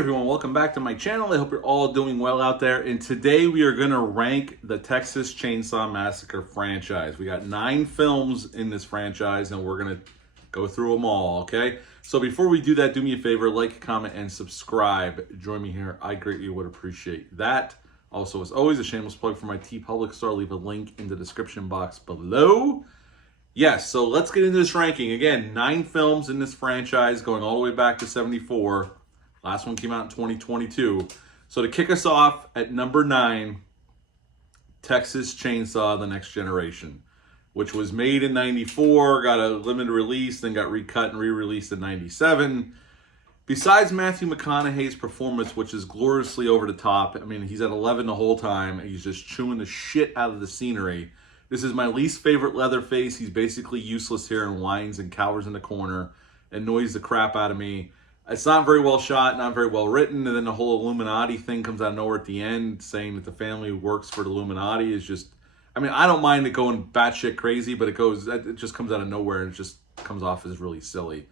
everyone, welcome back to my channel. I hope you're all doing well out there. And today we are going to rank the Texas Chainsaw Massacre franchise. We got 9 films in this franchise and we're going to go through them all, okay? So before we do that, do me a favor, like, comment, and subscribe. Join me here. I greatly would appreciate that. Also, as always, a shameless plug for my TeePublic store. Leave a link in the description box below. Yes, so let's get into this ranking. Again, 9 films in this franchise going all the way back to 74. Last one came out in 2022. So to kick us off at number 9, Texas Chainsaw: The Next Generation, which was made in 94, got a limited release, then got recut and re-released in 97. Besides Matthew McConaughey's performance, which is gloriously over the top, I mean, he's at 11 the whole time, and he's just chewing the shit out of the scenery. This is my least favorite Leatherface. He's basically useless here and whines and cowers in the corner, annoys the crap out of me. It's not very well shot, not very well written, and then the whole Illuminati thing comes out of nowhere at the end, saying that the family who works for the Illuminati is just... I mean, I don't mind it going batshit crazy, but it just comes out of nowhere and it just comes off as really silly.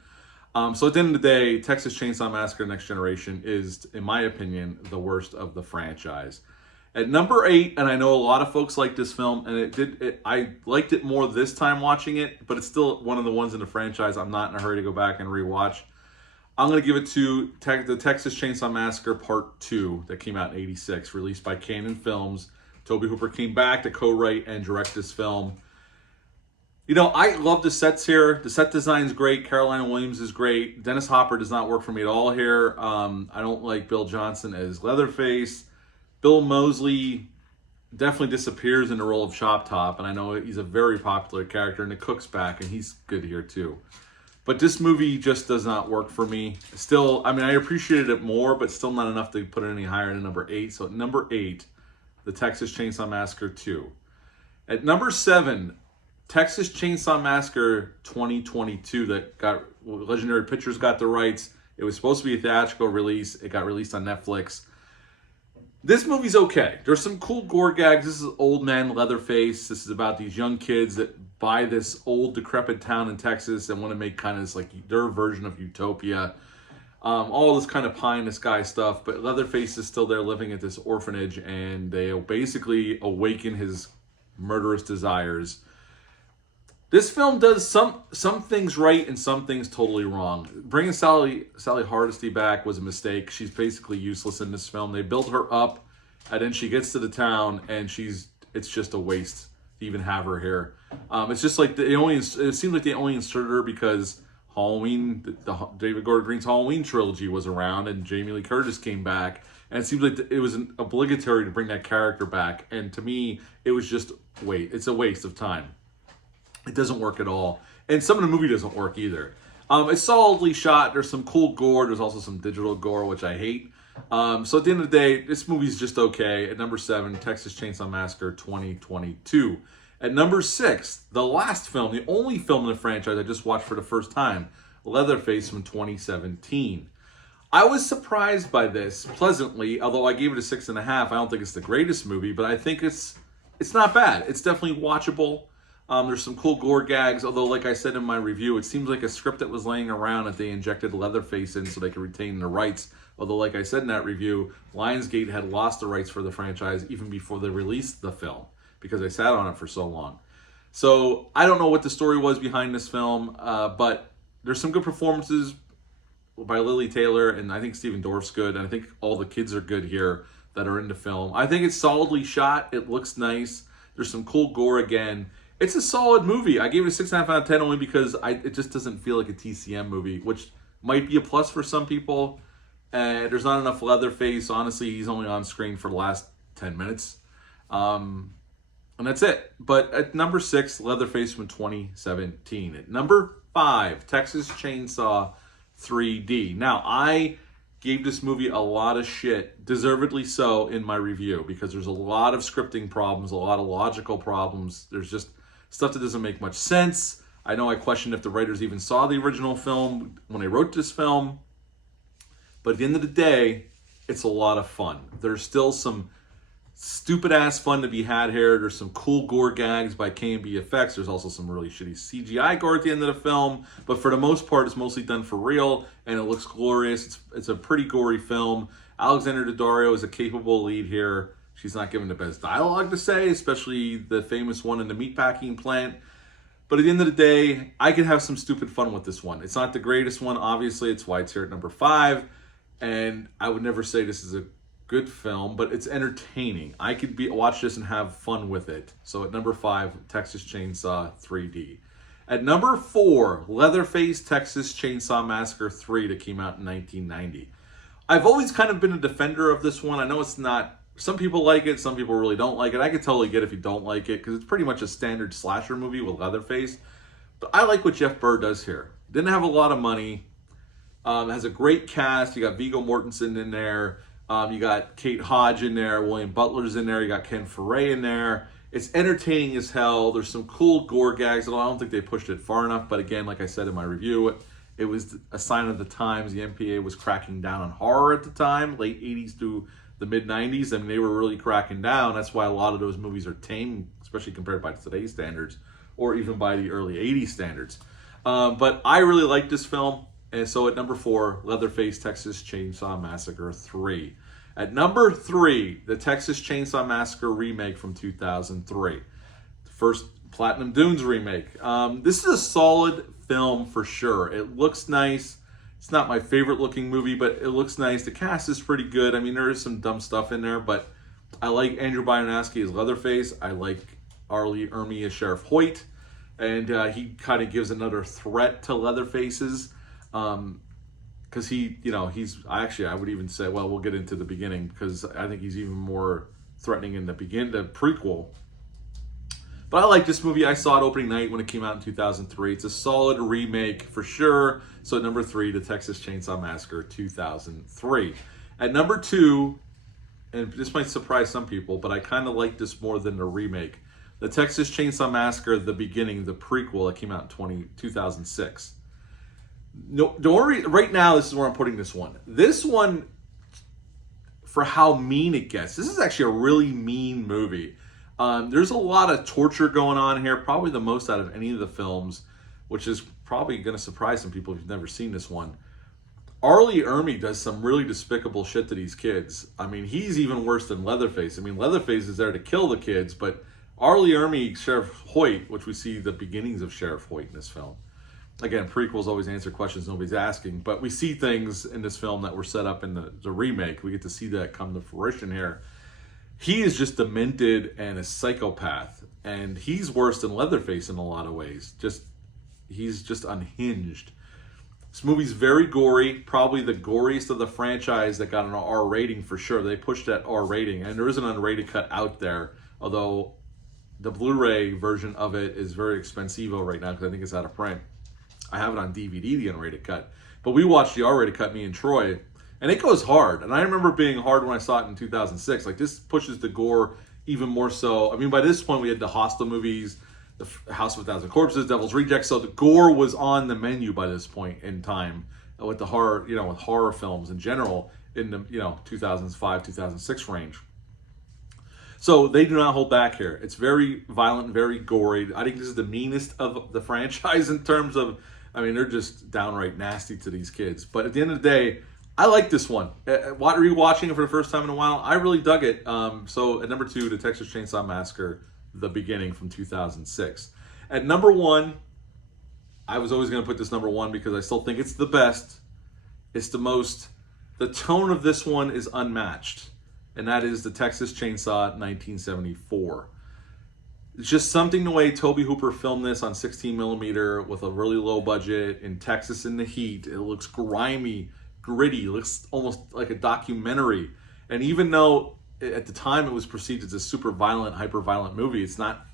So at the end of the day, Texas Chainsaw Massacre: Next Generation is, in my opinion, the worst of the franchise. At number 8, and I know a lot of folks like this film, and I liked it more this time watching it, but it's still one of the ones in the franchise I'm not in a hurry to go back and rewatch. I'm going to give it to the Texas Chainsaw Massacre Part 2 that came out in 86, released by Canon Films. Tobe Hooper came back to co-write and direct this film. You know, I love the sets here. The set design's great. Carolina Williams is great. Dennis Hopper does not work for me at all here. I don't like Bill Johnson as Leatherface. Bill Moseley definitely disappears in the role of Chop Top, and I know he's a very popular character, and the Cook's back, and he's good here too. But this movie just does not work for me. Still, I mean, I appreciated it more, but still not enough to put it any higher than number 8. So at number 8, the Texas Chainsaw Massacre 2. At number 7, Texas Chainsaw Massacre 2022 that got Legendary Pictures got the rights. It was supposed to be a theatrical release. It got released on Netflix. This movie's okay. There's some cool gore gags. This is Old Man Leatherface. This is about these young kids that buy this old decrepit town in Texas and want to make kind of this, like, their version of Utopia. All this kind of pie in the sky stuff, but Leatherface is still there living at this orphanage, and they basically awaken his murderous desires. This film does some things right and some things totally wrong. Bringing Sally Hardesty back was a mistake. She's basically useless in this film. They build her up, and then she gets to the town, and it's just a waste to even have her here. It's just like it seems like they only inserted her because Halloween, the David Gordon Green's Halloween trilogy was around, and Jamie Lee Curtis came back, and it seems like it was obligatory to bring that character back. And to me, it was just it's a waste of time. It doesn't work at all, and some of the movie doesn't work either. It's solidly shot. There's some cool gore. There's also some digital gore, which I hate. So at the end of the day, this movie's just okay. At number 7, Texas Chainsaw Massacre 2022. At number 6, the last film, the only film in the franchise I just watched for the first time, Leatherface from 2017. I was surprised by this pleasantly, although I gave it a 6.5. I don't think it's the greatest movie, but I think it's not bad. It's definitely watchable. There's some cool gore gags, although like I said in my review, it seems like a script that was laying around that they injected Leatherface in so they could retain the rights. Although like I said in that review, Lionsgate had lost the rights for the franchise even before they released the film, because they sat on it for so long. So I don't know what the story was behind this film, but there's some good performances by Lily Taylor, and I think Stephen Dorff's good, and I think all the kids are good here that are in the film. I think it's solidly shot. It looks nice. There's some cool gore again. It's a solid movie. I gave it a 6.5 out of 10 only because it just doesn't feel like a TCM movie, which might be a plus for some people. There's not enough Leatherface. Honestly, he's only on screen for the last 10 minutes. And that's it. But at number 6, Leatherface from 2017. At number 5, Texas Chainsaw 3D. Now, I gave this movie a lot of shit, deservedly so, in my review, because there's a lot of scripting problems, a lot of logical problems. There's just stuff that doesn't make much sense. I know I questioned if the writers even saw the original film when they wrote this film. But at the end of the day, it's a lot of fun. There's still some stupid ass fun to be had here. There's some cool gore gags by K&B Effects. There's also some really shitty CGI gore at the end of the film, but for the most part, it's mostly done for real, and it looks glorious. It's a pretty gory film. Alexandra Daddario is a capable lead here. She's not given the best dialogue to say, especially the famous one in the meatpacking plant. But at the end of the day, I could have some stupid fun with this one. It's not the greatest one, obviously. It's why it's here at number 5. And I would never say this is a good film, but it's entertaining. I could watch this and have fun with it. So at number 5, Texas Chainsaw 3D. At number 4, Leatherface Texas Chainsaw Massacre 3 that came out in 1990. I've always kind of been a defender of this one. I know it's not... Some people like it, some people really don't like it. I could totally get if you don't like it, because it's pretty much a standard slasher movie with Leatherface. But I like what Jeff Burr does here. Didn't have a lot of money. Has a great cast. You got Viggo Mortensen in there. You got Kate Hodge in there. William Butler's in there. You got Ken Foray in there. It's entertaining as hell. There's some cool gore gags. I don't think they pushed it far enough. But again, like I said in my review, it was a sign of the times. The MPA was cracking down on horror at the time, late 80s to the mid-90s, and they were really cracking down. That's why a lot of those movies are tame, especially compared by today's standards, or even by the early 80s standards. But I really like this film, and so at number 4, Leatherface Texas Chainsaw Massacre 3. At number 3, the Texas Chainsaw Massacre remake from 2003. The first Platinum Dunes remake. This is a solid film for sure. It looks nice. It's not my favorite looking movie, but it looks nice. The cast is pretty good. I mean, there is some dumb stuff in there, but I like Andrew Bionowski as Leatherface. I like Arlie Ermey as Sheriff Hoyt, and he kind of gives another threat to Leatherface's, because I would even say, well, we'll get into the beginning, because I think he's even more threatening in the prequel. But I like this movie. I saw it opening night when it came out in 2003. It's a solid remake for sure. So at number 3, the Texas Chainsaw Massacre 2003. At number 2, and this might surprise some people, but I kind of like this more than the remake. The Texas Chainsaw Massacre, the beginning, the prequel that came out in 2006. No, don't worry. Right now, this is where I'm putting this one. This one, for how mean it gets, this is actually a really mean movie. There's a lot of torture going on here, probably the most out of any of the films, which is probably going to surprise some people if you've never seen this one. Arlie Ermey does some really despicable shit to these kids. I mean, he's even worse than Leatherface. I mean, Leatherface is there to kill the kids, but Arlie Ermey, Sheriff Hoyt, which we see the beginnings of Sheriff Hoyt in this film. Again, prequels always answer questions nobody's asking, but we see things in this film that were set up in the remake. We get to see that come to fruition here. He is just demented and a psychopath, and he's worse than Leatherface in a lot of ways. He's just unhinged. This movie's very gory, probably the goriest of the franchise that got an R rating for sure. They pushed that R rating, and there is an unrated cut out there, although the Blu-ray version of it is very expensive right now because I think it's out of print. I have it on DVD, the unrated cut. But we watched the R-rated cut, me and Troy, and it goes hard. And I remember being hard when I saw it in 2006. Like, this pushes the gore even more so. I mean, by this point, we had the Hostel movies, the House of a Thousand Corpses, Devil's Rejects. So the gore was on the menu by this point in time with the horror, with horror films in general in the, 2005, 2006 range. So they do not hold back here. It's very violent, very gory. I think this is the meanest of the franchise in terms of, they're just downright nasty to these kids. But at the end of the day, I like this one. Rewatching it for the first time in a while, I really dug it. So at number 2, the Texas Chainsaw Massacre, the beginning from 2006. At number 1, I was always going to put this number 1 because I still think it's the best. It's the tone of this one is unmatched. And that is the Texas Chainsaw 1974. It's just something the way Tobe Hooper filmed this on 16 millimeter with a really low budget in Texas in the heat. It looks grimy, gritty, looks almost like a documentary. And even though at the time it was perceived as a super violent, hyper violent movie, it's not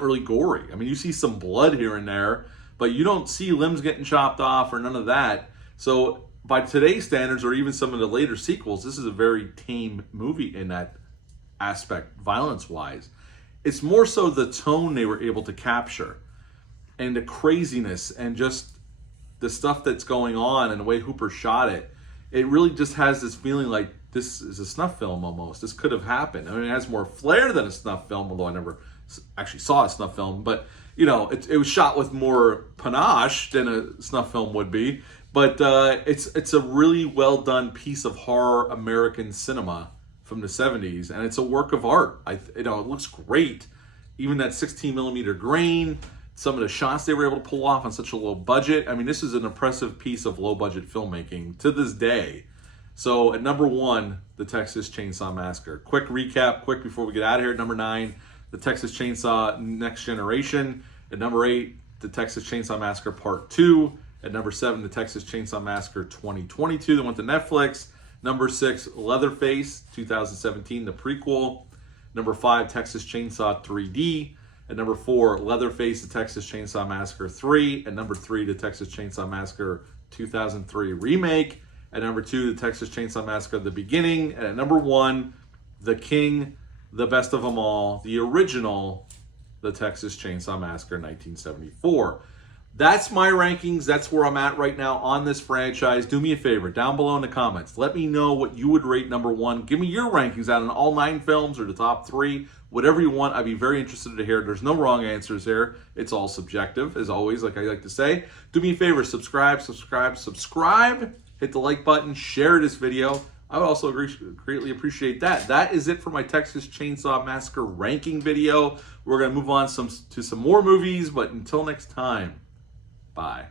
really gory. I mean, you see some blood here and there, but you don't see limbs getting chopped off or none of that. So by today's standards, or even some of the later sequels, this is a very tame movie in that aspect, violence-wise. It's more so the tone they were able to capture and the craziness and just the stuff that's going on and the way Hooper shot it. It really just has this feeling like this is a snuff film almost. This could have happened. I mean, it has more flair than a snuff film, although I never actually saw a snuff film. But, you know, it was shot with more panache than a snuff film would be. But it's a really well done piece of horror American cinema from the 70s, and it's a work of art. It looks great. Even that 16 millimeter grain, some of the shots they were able to pull off on such a low budget. I mean, this is an impressive piece of low budget filmmaking to this day. So at number 1, the Texas Chainsaw Massacre. Quick recap, quick before we get out of here. At number 9, the Texas Chainsaw Next Generation. At number 8, the Texas Chainsaw Massacre Part 2. At number 7, the Texas Chainsaw Massacre 2022 that went to Netflix. Number 6, Leatherface 2017, the prequel. Number 5, Texas Chainsaw 3D. At number 4, Leatherface, the Texas Chainsaw Massacre 3. At number 3, the Texas Chainsaw Massacre 2003 remake. At number 2, the Texas Chainsaw Massacre The Beginning. And at number 1, the king, the best of them all, the original, the Texas Chainsaw Massacre 1974. That's my rankings. That's where I'm at right now on this franchise. Do me a favor, down below in the comments, let me know what you would rate number 1. Give me your rankings out on all 9 films or the top 3, whatever you want. I'd be very interested to hear. There's no wrong answers here. It's all subjective, as always, like I like to say. Do me a favor, subscribe. Hit the like button, share this video. I would also greatly appreciate that. That is it for my Texas Chainsaw Massacre ranking video. We're going to move on to some more movies, but until next time, bye.